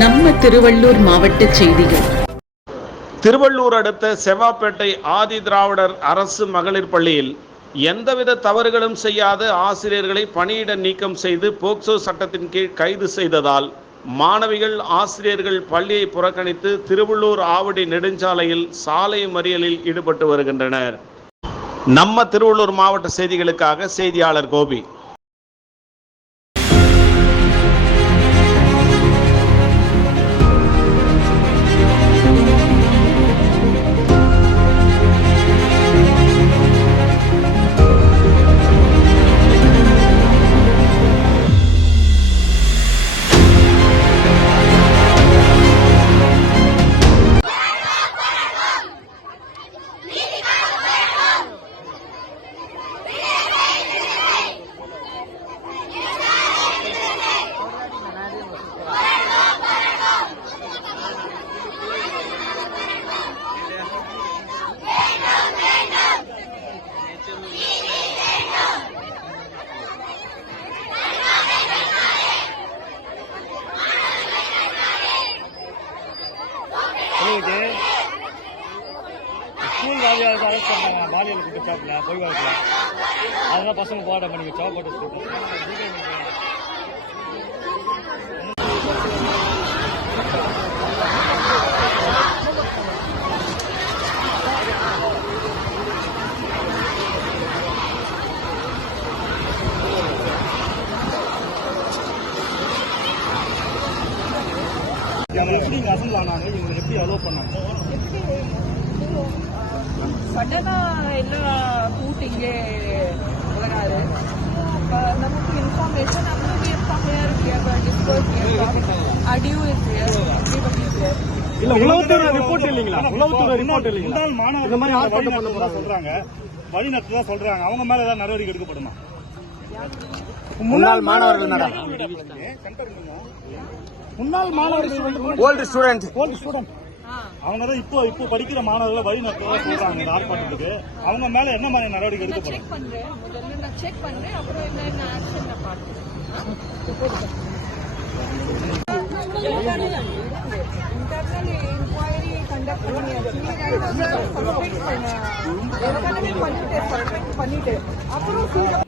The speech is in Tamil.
நம்ம திருவள்ளூர் மாவட்ட செய்திகள். திருவள்ளூர் அடுத்த செவ்வாப்பேட்டை ஆதி திராவிடர் அரசு மகளிர் பள்ளியில் எந்தவித தவறுகளும் செய்யாத ஆசிரியர்களை பணியிட நீக்கம் செய்து போக்சோ சட்டத்தின் கீழ் கைது செய்ததால் மாணவிகள் ஆசிரியர்கள் பள்ளியை புறக்கணித்து திருவள்ளூர் ஆவடி நெடுஞ்சாலையில் சாலை மறியலில் ஈடுபட்டு வருகின்றனர். நம்ம திருவள்ளூர் மாவட்ட செய்திகளுக்காக செய்தியாளர் கோபி. சொல்லிட்டு ஸ்கூல் வாதியாருக்கு அரெஸ்ட் பண்ணாங்க பாலியல் குற்றச்சாட்டில் பொய் வழக்கில் அதெல்லாம் பசங்க போராட்டம் பண்ணி வச்சோம் போட்டு எப்படி இங்க அசம்பிள் எப்படி அலோவ் பண்ணாங்க? சடனா எல்லா கூட்டி இங்கே வராரு. நமக்கு இன்ஃபார்மேஷன் நமக்கு இன்ஃபார்மேஷன் இருக்கு டிஸ்கோஸ் ரிப்போர்ட் இல்லீங்களா? சொல்றாங்க. வழி சொல்றாங்க. அவங்க மேல ஏதாவது நடவடிக்கை எடுக்கப்படுமா? முன்னாள் மாணவர்கள் மேடம் முன்னாள் மாணவர்கள் வந்து ஓல்டு ஸ்டூடெண்ட் ஓல்டு ஸ்டூடெண்ட் அவங்க தான் இப்போ இப்போ படிக்கிற மாணவர்களை வழி நடத்துவதா சொல்றாங்க இந்த ஆர்ப்பாட்டத்துக்கு அவங்க மேல என்ன மாதிரி நடவடிக்கை எடுக்க பண்ணிட்டு பண்ணிட்டேன் அப்புறம்